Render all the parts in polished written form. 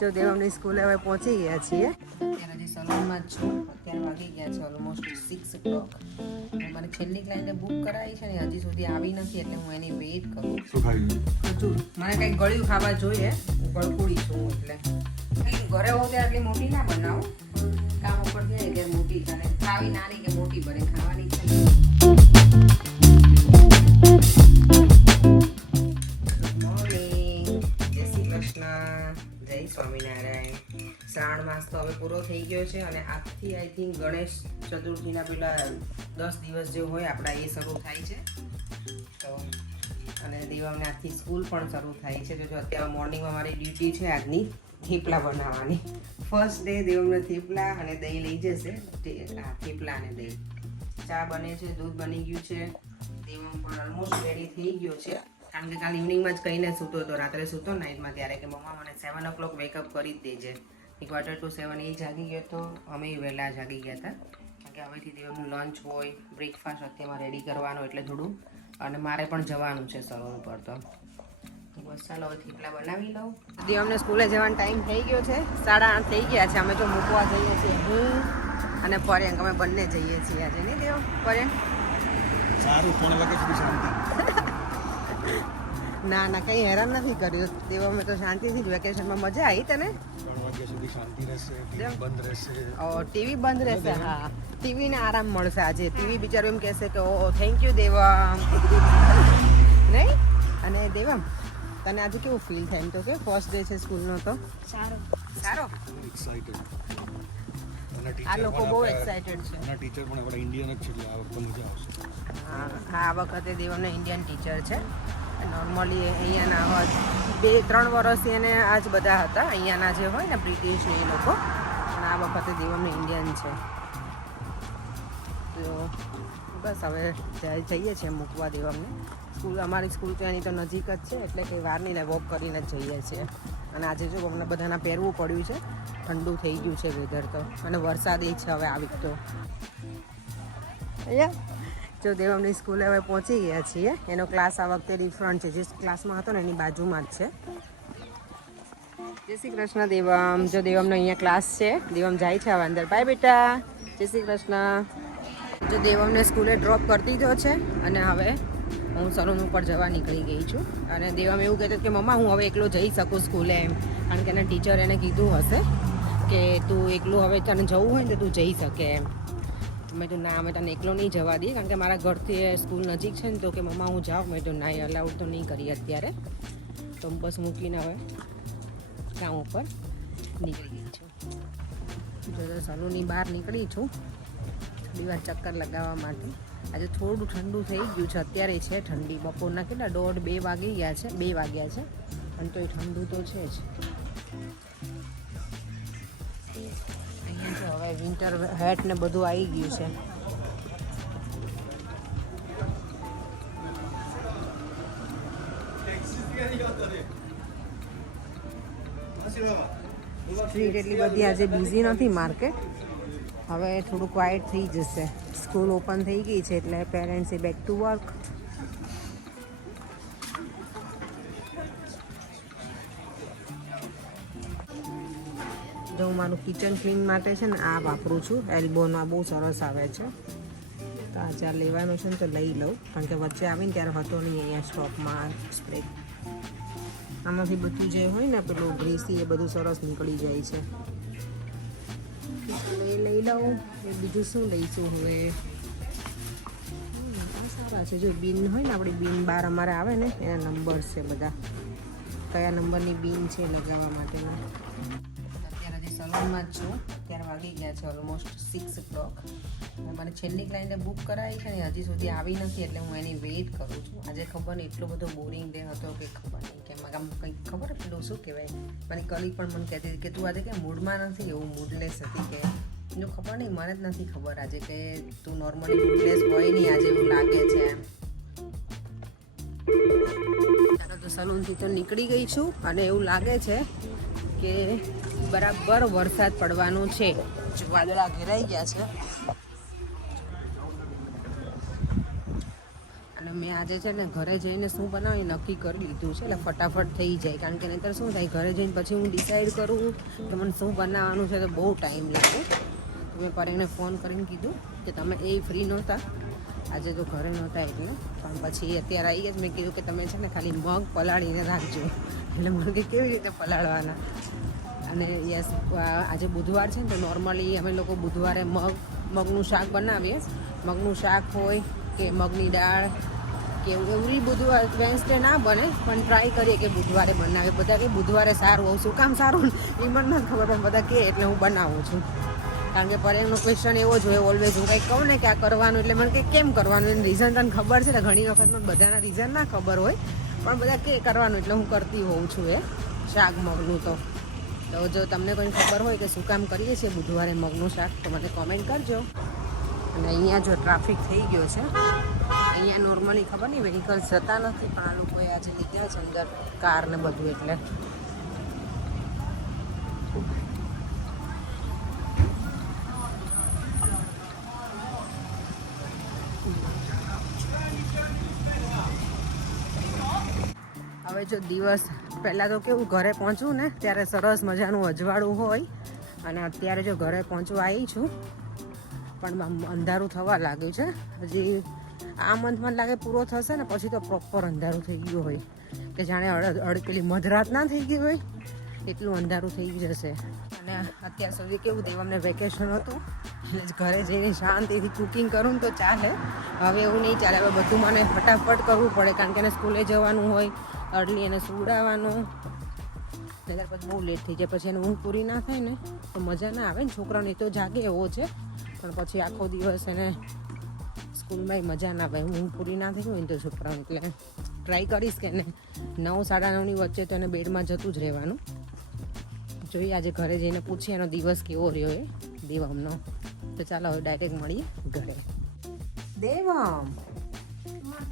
જો દેવમની સ્કૂલે હવે પહોંચી ગયા છીએ. અત્યારે હજી સલૂનમાં જ છું. અત્યારે વાગી ગયા છે ઓલમોસ્ટ 6 o'clock. મને છેલ્લી ક્લાયન્ટે બુક કરાવી છે ને હજી સુધી આવી નથી, એટલે હું એની વેઇટ કરું. શું ખાઈ હજુ મને કંઈક ગળ્યું ખાવા જોઈએ. હું ગળકુડી છું એટલે ઘરે હોઉં ત્યારે આટલી મોટી ના બનાવું. કામ ઉપર જાય ત્યારે મોટી ચાલે. ખાવી નાની કે મોટી બને, ખાવાની છે. શ્રાવણ માસ તો હવે પૂરો થઈ ગયો છે અને આજથી આઈ થિંક ગણેશ ચતુર્થીના પેલા 10 દિવસ જેવું હોય આપણા એ શરૂ થાય છે. તો અને દેવમને આજથી સ્કૂલ પણ શરૂ થાય છે. જો અત્યારે મોર્નિંગમાં મારી ડ્યુટી છે આજની થેપલા બનાવવાની. ફર્સ્ટ ડે દેવમને થેપલા અને દહીં લઈ જશે. થેપલા અને દહીં, ચા બને છે, દૂધ બની ગયું છે, દેવમ પણ ઓલમોસ્ટ રેડી થઈ ગયો છે. કારણ કે કાલ ઇવનિંગમાં જ કહીને સૂતો હતો, રાત્રે સૂતો નાઇટમાં ત્યારે કે મમ્મા મને 7 o'clock વેકઅપ કરી જ દેજે. 6:45 એ જાગી ગયો તો અમે વહેલા જાગી ગયા હતા. કારણ કે હવેથી દેવનું લંચ હોય, બ્રેકફાસ્ટ અત્યારમાં રેડી કરવાનો એટલે થોડું, અને મારે પણ જવાનું છે સલૂન ઉપર. તો બસ ચાલો હવે થેપલા બનાવી લઉં. દેવમને સ્કૂલે જવાનો ટાઈમ થઈ ગયો છે, 8:30 થઈ ગયા છે. અમે જો મૂકવા જઈએ છીએ હું અને પર્યંક, અમે બંને જઈએ છીએ આજે. નહીં દેવ પર્યંક? સારું, 3 વાગે સુધી શાંતિ. ના ના, કંઈ હેરાન નથી કર્યું દેવામાં. તો શાંતિથી જ વેકેશનમાં મજા આવી તને? 3 વાગ્યા સુધી શાંતિ રહેશે, ટીવી બંધ રહેશે. ટીવી બંધ રહેશે. હા, ટીવીને આરામ મળશે આજે. ટીવી બિચારું એમ કહેશે કે ઓ થેન્ક યુ દેવમ. નહીં? અને દેવમ, તને આજે કેવું ફીલ થાય? એમ તો કે ફર્સ્ટ ડે છે સ્કૂલનો તો સારો એક્સાઇટેડ. આ લોકો બહુ એક્સાઇટેડ છે. અને ટીચર પણ આપણા ઇન્ડિયન જ છે એટલે આ વખતે મજા આવશે. હા, આ વખતે દેવમના ઇન્ડિયન ટીચર છે. નોર્મલી અહીંયાના 2-3 વર્ષથી એને આ જ બધા હતા અહીંયાના જે હોય ને બ્રિટિશ ને એ લોકો, પણ આ વખતે દેવમને ઇન્ડિયન છે. તો બસ હવે જઈએ છીએ મૂકવા દેવમને સ્કૂલ. અમારી સ્કૂલ તો એની તો નજીક જ છે એટલે કંઈ વાર નહીં, વોક કરીને જ જઈએ છીએ. અને આજે જો અમને બધાના પહેરવું પડ્યું છે, ઠંડુ થઈ ગયું છે વેધર તો, અને વરસાદ એ છે હવે આવી તો. જો દેવમની સ્કૂલે હવે પહોંચી ગયા છીએ. એનો ક્લાસ આ વખતે ડિફરન્ટ છે, જે ક્લાસમાં હતો ને એની બાજુમાં જ છે. જય શ્રી કૃષ્ણ દેવમ. જો દેવમનો અહીંયા ક્લાસ છે, દેવમ જાય છે હવે અંદર. બાય બેટા, જય શ્રી કૃષ્ણ. જો દેવમને સ્કૂલે ડ્રોપ કરી દીધો છે અને હવે હું સલૂન ઉપર જવા નીકળી ગઈ છું. અને દેવમ એવું કહેતો કે મમ્મા હું હવે એકલો જઈ શકું સ્કૂલે એમ, કારણ કે એના ટીચર એને કીધું હશે કે તું એકલું હવે તને જવું હોય ને તો તું જઈ શકે એમ. મેં તો ના, અમે તને એકલો નહીં જવા દઈએ, કારણ કે મારા ઘરથી સ્કૂલ નજીક છે ને. તો કે મમ્મા હું જાઉં. મેં તો ના, અલાઉડ તો નહીં કરી અત્યારે. તો હું બસ મૂકીને હવે કામ ઉપર નીકળી ગઈ છું. જો સલૂનની બહાર નીકળી છું થોડી વાર ચક્કર લગાવવા માટે. આજે થોડું ઠંડુ થઈ ગયું છે, અત્યારે છે ઠંડી. બપોરના કેટલા 1:30-2 વાગી ગયા છે, 2 વાગ્યા છે, પણ તોય ઠંડુ તો છે જ. હવે વિન્ટર હેટ ને બધું આવી ગયું છે. સ્ટ્રીટ એટલી બધી આજે બિઝી નથી માર્કેટ. હવે થોડું ક્વાઇટ થઈ જશે. સ્કૂલ ઓપન થઈ ગઈ છે એટલે પેરેન્ટ્સ બેક ટુ વર્ક. જો હું મારું કિચન ક્લીન માટે છે ને આ વાપરું છું. એલ્બોનો બહુ સરસ આવે છે. તો આ ચાર લેવાનું છે ને તો લઈ લઉં, કારણ કે વચ્ચે આવીને ત્યારે હતો નહીં અહીંયા સ્ટોકમાં સ્પ્રે. આમાંથી બધું જે હોય ને પેલું ગ્રીસી એ બધું સરસ નીકળી જાય છે. લઈ લઉં. એ બીજું શું લઈશું હવે? આ સારા છે. જો બીન હોય ને આપણી બીન બાર અમારે આવે ને એના નંબર છે બધા, કયા નંબરની બીન છે લગાવવા માટેના. સલૂનમાં જ છું. અત્યારે વાગી ગયા છે ઓલમોસ્ટ 6 o'clock. મને છેલ્લી ક્લાયન્ટે બુક કરાવી છે ને હજી સુધી આવી નથી, એટલે હું એની વેઇટ કરું છું. આજે ખબર નહીં એટલો બધો બોરિંગ ડે હતો કે ખબર નહીં કે આમ કંઈક ખબર પેલું શું કહેવાય, મારી કલીગ પણ મને કહેતી હતી કે તું આજે કે મૂડમાં નથી, એવું મૂડલેસ હતી કે જો ખબર નહીં, મને જ નથી ખબર આજે કે તું નોર્મલી મૂડલેસ હોય નહીં આજે એવું લાગે છે એમ. ચાલો તો સલૂનથી તો નીકળી ગઈ છું અને એવું લાગે છે કે બરાબર વરસાદ પડવાનો છે. વાદળા ઘેરાઈ ગયા છે અને મેં આજે છે ને ઘરે જઈને શું બનાવી નક્કી કરી લીધું છે, એટલે ફટાફટ થઈ જાય. કારણ કે નહીંતર શું થાય, ઘરે જઈને પછી હું ડિસાઈડ કરું કે મને શું બનાવવાનું છે તો બહુ ટાઈમ લાગે. તો મેં પરેશને ફોન કરીને કીધું કે તમે એ ફ્રી નહોતા આજે, તો ઘરે નહોતા એટલે. પણ પછી અત્યારે આવી ગયા, મેં કીધું કે તમે છે ને ખાલી મગ પલાળીને રાખજો. એટલે મને કે કેવી રીતે પલાળવાના. અને યસ, આજે બુધવાર છે ને, તો નોર્મલી અમે લોકો બુધવારે મગનું શાક બનાવીએ. મગનું શાક હોય કે મગની દાળ કે એવરી બુધવાર વેન્સડે ના બને, પણ ટ્રાય કરીએ કે બુધવારે બનાવીએ. બધા કે બુધવારે સારું હોય, શું કામ સારું એ મને નથી ખબર, પણ બધા કહે એટલે હું બનાવું છું. કારણ કે પરેશનો ક્વેશ્ચન એવો જ હોય ઓલવેઝ, હું કંઈક કહું ને કે આ કરવાનું એટલે મને કે કેમ કરવાનું, એનું રીઝન તને ખબર છે ને. ઘણી વખત મને બધાના રીઝન ના ખબર હોય, પણ બધા કે કરવાનું એટલે હું કરતી હોઉં છું એ શાક મગનું. તો જો તમને કોઈ ખબર હોય કે શું કામ કરીએ છીએ બુધવારે મગનું શાક, તો મને કોમેન્ટ કરજો. અને અહીંયા જો ટ્રાફિક થઈ ગયો છે, અહીંયા નોર્મલી ખબર નહીં વ્હીકલ્સ જતા નથી, પણ આ લોકોએ આજે લીધા છે અંદર કાર ને બધું એટલે. હવે જો દિવસ પહેલાં તો કેવું ઘરે પહોંચું ને ત્યારે સરસ મજાનું અજવાળું હોય, અને અત્યારે જો ઘરે પહોંચવા આવી છું પણ અંધારું થવા લાગ્યું છે. હજી આ મંથ મને લાગે પૂરો થશે ને પછી તો પ્રોપર અંધારું થઈ ગયું હોય, કે જાણે પેલી મધરાત ના થઈ ગઈ હોય એટલું અંધારું થઈ જશે. અને અત્યાર સુધી કેવું દેવમને વેકેશન હતું એટલે ઘરે જઈને શાંતિથી કુકિંગ કરું ને તો ચાલે. હવે એવું નહીં ચાલે, હવે બધું મને ફટાફટ કરવું પડે, કારણ કે એને સ્કૂલે જવાનું હોય, અર્લી એને સુવડાવવાનું, નહીંતર પછી બહુ લેટ થઈ જાય. પછી એને ઊંઘ પૂરી ના થાય ને તો મજા ના આવે ને. છોકરાને તો જાગે એવો છે, પણ પછી આખો દિવસ એને સ્કૂલમાં મજા ના આવે, ઊંઘ પૂરી ના થઈ હોય ને તો છોકરાઓને. એટલે ટ્રાય કરીશ કે એને 9 સાડા 9ની વચ્ચે તો એને બેડમાં જતું જ રહેવાનું. જોઈએ આજે ઘરે જઈને પૂછીએ એનો દિવસ કેવો રહ્યો એ દેવમનો. તો ચાલો હવે ડાયરેક્ટ મળીએ ઘરે. દેવમ,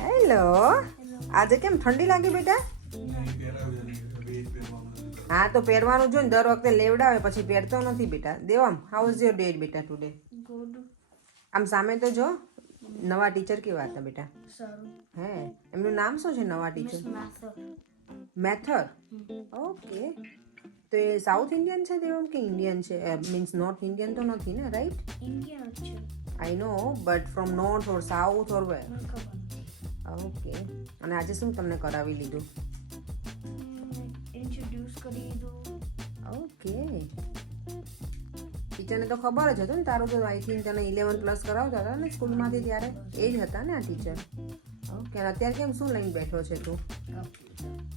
હેલો. આજે કેમ ઠંડી લાગી બેટા? હા તો પહેરવાનું જો ને, દર વખતે લેવડાવે પછી પહેરતો નથી બેટા. Devam, how is your day બેટા ટુડે? આમ સામે તો જો, નવા ટીચર કેવા હતા બેટા? હે, એમનું નામ શું છે નવા ટીચર? મેથર. ઓકે. તો એ સાઉથ ઇન્ડિયન છે દેવમ કે ઇન્ડિયન છે? મીન્સ નોર્થ ઇન્ડિયન તો નથી ને, રાઈટ? ઇન્ડિયન છે. I know, but from north or south or where? Okay. અને આજે શું તમને કરાવી લીધું? ઇન્ટ્રોડ્યુસ કરી દીધું. ઓકે. ટીચરને તો ખબર જ હતું ને તારું, તો આઈ થિંક તને 11+ કરાવતા હતા ને સ્કૂલમાંથી ત્યારે, એ જ હતા ને આ ટીચર? ઓકે. અને અત્યારે કેમ શું લઈને બેઠો છે તું?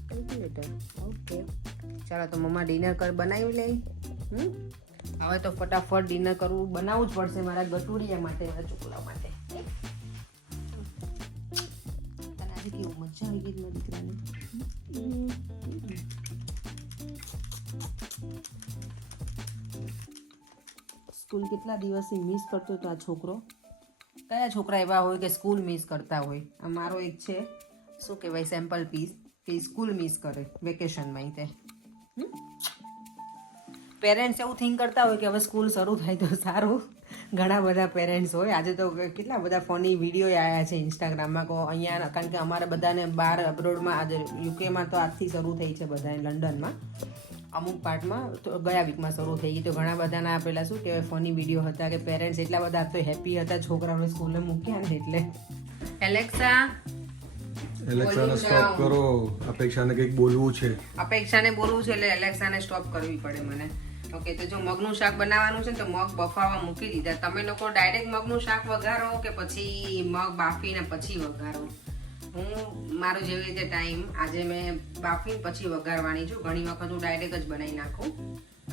કેલ્ક્યુલેટર. ઓકે. ચાલો તો મમ્મા ડિનર બનાવી લઈ. હવે તો ફટાફટ ડિનર કરવું, બનાવવું જ પડશે મારા ગટુડિયા માટે, મારા ચોકલા માટે. તને આજે કેવું મજા આવી ગઈ મારા દીકરાને? સ્કૂલ કેટલા દિવસથી મિસ કરતો હતો આ છોકરો. કયા છોકરા એવા હોય કે સ્કૂલ મિસ કરતા હોય? આ મારો એક છે, શું કહેવાય, સેમ્પલ પીસ, કે સ્કૂલ મિસ કરે વેકેશનમાં. તે પેરેન્ટ્સ એવું થિંક કરતા હોય કે હવે સ્કૂલ શરૂ થાય તો સારું. ઘણા બધા પેરેન્ટ્સ હોય. આજે તો કેટલા બધા ફની વિડીયો આવ્યા છે ઇન્સ્ટાગ્રામમાં. કહો અહીંયા, કારણ કે અમારે બધાને બહાર અબ્રોડમાં, આજે યુકેમાં તો આજથી શરૂ થઈ છે બધાને, લંડનમાં અમુક પાર્ટમાં તો ગયા વીકમાં શરૂ થઈ ગઈ. તો ઘણા બધાના પેલા શું કહેવાય ફની વિડીયો હતા કે પેરેન્ટ્સ એટલા બધા તો હેપી હતા છોકરાઓને સ્કૂલે મૂક્યા ને એટલે. એલેક્સાને સ્ટોપ કરો, અપેક્ષાને કંઈક બોલવું છે. અપેક્ષાને બોલવું છે એટલે એલેક્સાને સ્ટોપ કરવી પડે મને. ઓકે. તો જો મગનું શાક બનાવવાનું છે ને, તો મગ બફાવા મૂકી દીધા. તમે લોકો ડાયરેક્ટ મગનું શાક વઘારો કે પછી મગ બાફીને પછી વઘારો? હું મારો જેવી રીતે ટાઈમ, આજે મેં બાફીને પછી વઘારવાની છું. ઘણી વખત હું ડાયરેક્ટ જ બનાવી નાખું.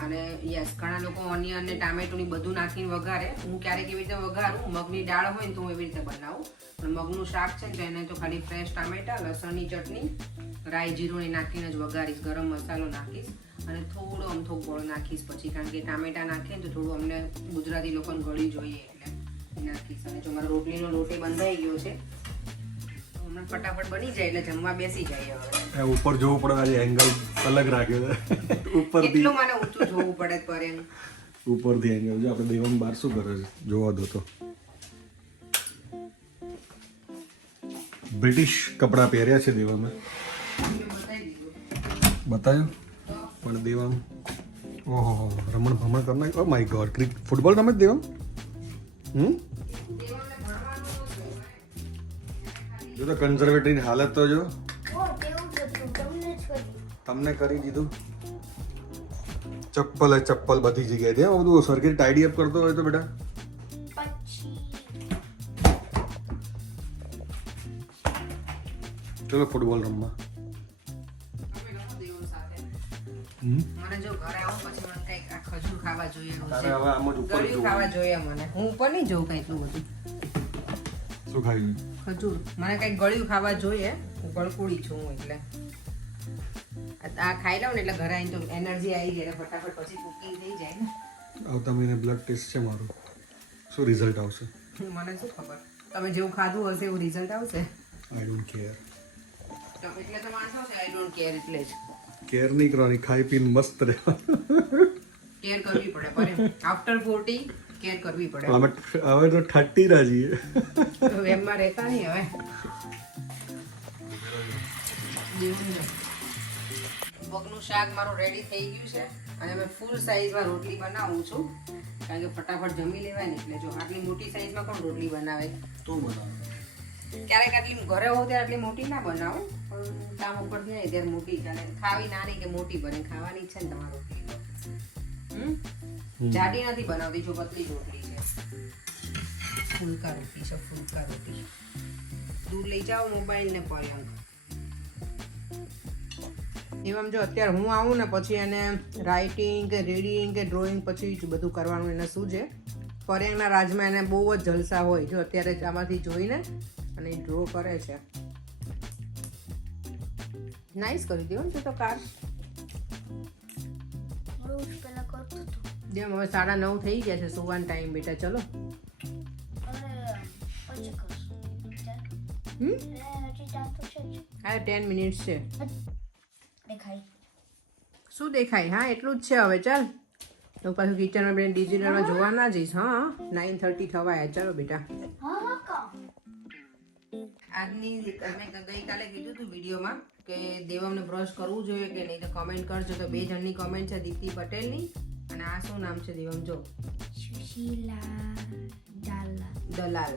અને યસ, ઘણા લોકો ઓનિયન ને ટામેટું બધું નાખીને વઘારે. હું ક્યારેક એવી રીતે વઘારું. મગની દાળ હોય ને તો હું એવી રીતે બનાવું. પણ મગનું શાક છે ને, તો એને તો ખાલી ફ્રેશ ટામેટા, લસણની ચટણી, રાઈ જીરું નાખીને જ વઘારીશ. ગરમ મસાલો નાખીશ અને થોડો અમથો ગોળ નાખીશ પછી, કારણ કે ટામેટા નાખીએ ને તો થોડું અમને ગુજરાતી લોકોને ગળી જોઈએ એટલે નાખીશ. અને જો મારો રોટલીનો લોટ બંધાઈ ગયો છે, હમણાં ફટાફટ બની જાય એટલે જમવા બેસી જાય. હવે ઉપર જોવું પડે, આજે એંગલ અલગ રાખ્યો છે. ઉપરથી કેટલું મને ઊંચું જોવું પડે પર એમ. ઉપરથી એંગલ જો. આપણે દેવમ બાર શું કરે છે જોવા દો તો. બ્રિટિશ કપડાં પહેર્યા છે દેવામાં. બતાવ્યું પણ દેવામ ઓહો રમણ ભમણ કરી નાખ્યું. ઓ માય ગોડ ફૂટબોલ રમે દેવામ. જો તો કન્ઝર્વેટિવની હાલત તો જો ઓ તેવું જ હતું તમને જ કહ્યું. તમને કરી દીધું. ચપ્પલ બધી જગ્યાએ છે બધું સરખી ટાઈડી અપ કરતો હોય તો બેટા. પછી ચલો ફૂટબોલ રમવા. મને જો ઘરે આવું પછી મને કંઈક આ ખજૂર ખાવા જોઈએ રોજે. તારે હવે આમ જ ઉપર ગળ્યું જોવું. ખાવા જોઈએ મને. હું ઉપર નહીં જોઉં કંઈ એટલું બધું. શું ખાયું? ખજૂર મને કંઈક ગળ્યું ખાવા જોઈએ. હું ગળકુડી છું હું એટલે આ ખાઈ લઉં ને એટલે ઘરે આવીને તો એનર્જી આવી જાય એટલે ફટાફટ પછી કુકિંગ થઈ જાય ને. આવતા મહિને બ્લડ ટેસ્ટ છે મારું. શું રિઝલ્ટ આવશે? મને શું ખબર તમે જેવું ખાધું હશે એવું રિઝલ્ટ આવશે. I don't care. તો એટલે તો વાંધો છે આઈ ડોન્ટ કેર એટલે જ કેર નહીં કરવાની, ખાઈ પીને મસ્ત રહેવા. કેર કરવી પડે પર આફ્ટર 40 કેર કરવી પડે. અમે હવે તો 30 ના છીએ. તો એમમાં રહેતા નહીં હવે. પગનું શાક મારું રેડી થઈ ગયું છે અને મેં ફૂલ સાઈઝમાં રોટલી બનાવું છું કારણ કે ફટાફટ જમી લેવાય ને એટલે જો આટલી મોટી સાઈઝમાં કોણ રોટલી બનાવે. તું બનાવ. ક્યારેક આટલી ઘરે હોઉં ત્યારે આટલી મોટી ના બનાવું પણ કામ ઉપર જાય ત્યારે મોટી ચાલે. ખાવી નાની કે મોટી બને ખાવાની ઈચ્છા ને તમારી રોટલી જાડી નથી બનાવતી જો પતલી રોટલી છે. ફૂલકા રોટલી છે ફૂલકા રોટલી. દૂર લઈ જાઓ મોબાઈલ ને પર્યંક. એમ જો અત્યારે હું આવું ને પછી એને રાઇટિંગ કે રીડિંગ કે ડ્રોઈંગ પછી જ બધું કરવાનું એને શું છે. પર્યંકના રાજમાં એને બહુ જ જલસા હોય જો અત્યારે જ આમાંથી જોઈને અને ડ્રો કરે છે. નાઈસ કરી દો ને તો કાર રોજ પહેલા કરતો હતો. જેમ હવે 9:30 થઈ ગયા છે સુવાનો ટાઈમ બેટા ચલો. અરે પછી કરશું. હજી ટાઈમ તો છે જ. 10 મિનિટ્સ છે. દેખાય શું દેખાય? હા એટલું જ છે હવે ચાલ. તો પાછું કિચનમાં બેન ડિજિટલમાં જોવા ના જઈશ. હા 9:30 થવાય ચાલો બેટા. હા કામ આજની મેં ગઈકાલે કીધું હતું વિડીયોમાં કે દેવમને બ્રશ કરવું જોઈએ કે નહીં તો કમેન્ટ કરજો. તો 2 જણની કમેન્ટ છે દીપ્તિ પટેલની અને આ શું નામ છે દેવમ જો સુશીલા દલાલ. દલાલ.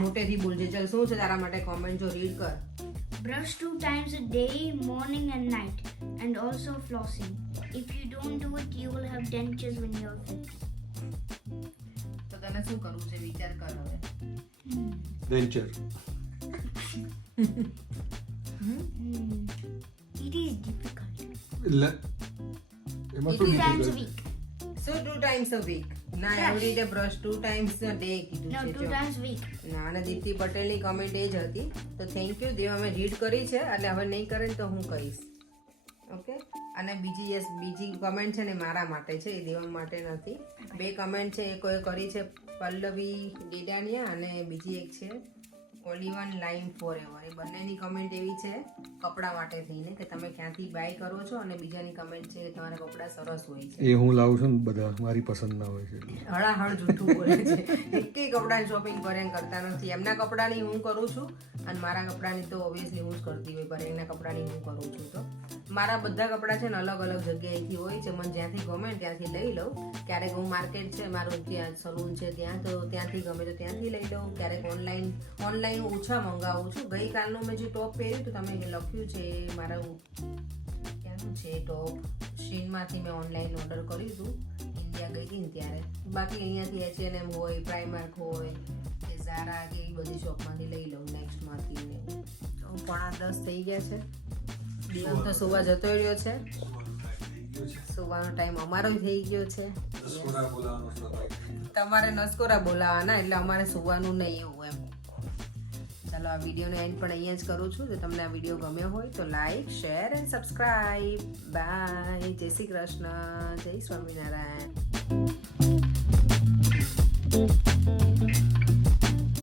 મોટેથી બોલજે ચાલ. શું છે તારા માટે કોમેન્ટ જો રીડ કર. Brush 2 times a day, morning and night, and also flossing. If you don't do it, you will have dentures when you're 50. તો તને શું કરવું છે વિચાર કર હવે. ડેન્ચર. It is difficult. એટલે એમાં શું 2 times a difficult? week. So 2 times a week. ના Brush. Every day brush 2 times a day કીધું No, છે 2 જો. times a week. ના અને દીપ્તિ પટેલની કમેન્ટ એ જ હતી તો થેન્ક યુ દેવ અમે રીડ કરી છે એટલે હવે નહીં કરે ને તો હું કહીશ. ઓકે અને બીજી કમેન્ટ છે ને મારા માટે છે એ દેવા માટે નથી. 2 કમેન્ટ છે એ કોઈ કરી છે પલ્લવી ડેડાનિયા અને બીજી એક છે ઓલિવન લાઈન ફોરએવર. એ બંનેની કમેન્ટ એવી છે કપડાં માટે થઈને કે તમે ક્યાંથી બાય કરો છો અને બીજાની કમેન્ટ છે કે તમારા કપડાં સરસ હોય છે. એ હું લાવું છું ને બધા મારી પસંદ ના હોય છે. હળાહળ જૂઠું બોલે છે. એકેય કપડાની શોપિંગ પરેંગ કરતા નથી. એમના કપડાની હું કરું છું અને મારા કપડાની તો ઓબ્વિયસલી હું જ કરતી હોય પરેંગના કપડાની હું કરું છું. તો મારા બધા કપડાં છે ને અલગ અલગ જગ્યાએથી હોય છે. મને જ્યાંથી ગમે ત્યાંથી લઈ લઉં. ક્યારેક હું માર્કેટ છે મારું ત્યાં સલૂન છે ત્યાં તો ત્યાંથી ગમે તો ત્યાંથી લઈ લઉં. ક્યારેક ઓનલાઈન ઓછા મંગાવું છું. ગઈકાલનું મેં જે ટોપ પહેર્યું તો તમે લખ્યું છે મારું ક્યાંનું છે ટોપ શીનમાંથી મેં ઓનલાઈન ઓર્ડર કર્યું હતું ઇન્ડિયા ગઈ હતી ને ત્યારે. બાકી અહીંયાથી H&M હોય પ્રાઇમાર્ક હોય કે ઝારા કે એવી બધી શોપમાંથી લઈ લઉં નેક્સ્ટમાંથી. ને 9:45 થઈ ગયા છે. દિવસ તો સુવા જતો રહ્યો છે. સુવાનો ટાઈમ અમારો થઈ ગયો છે. તમારે નસકોરા બોલાવાના એટલે અમારે સુવાનું નહીં એવું એમ. ચાલો આ વિડીયોનો એન્ડ પણ અહીંયા જ કરું છું. જો તમને આ વિડીયો ગમ્યો હોય તો like share and subscribe. Bye. જય શ્રી કૃષ્ણ. જય સ્વામિનારાયણ.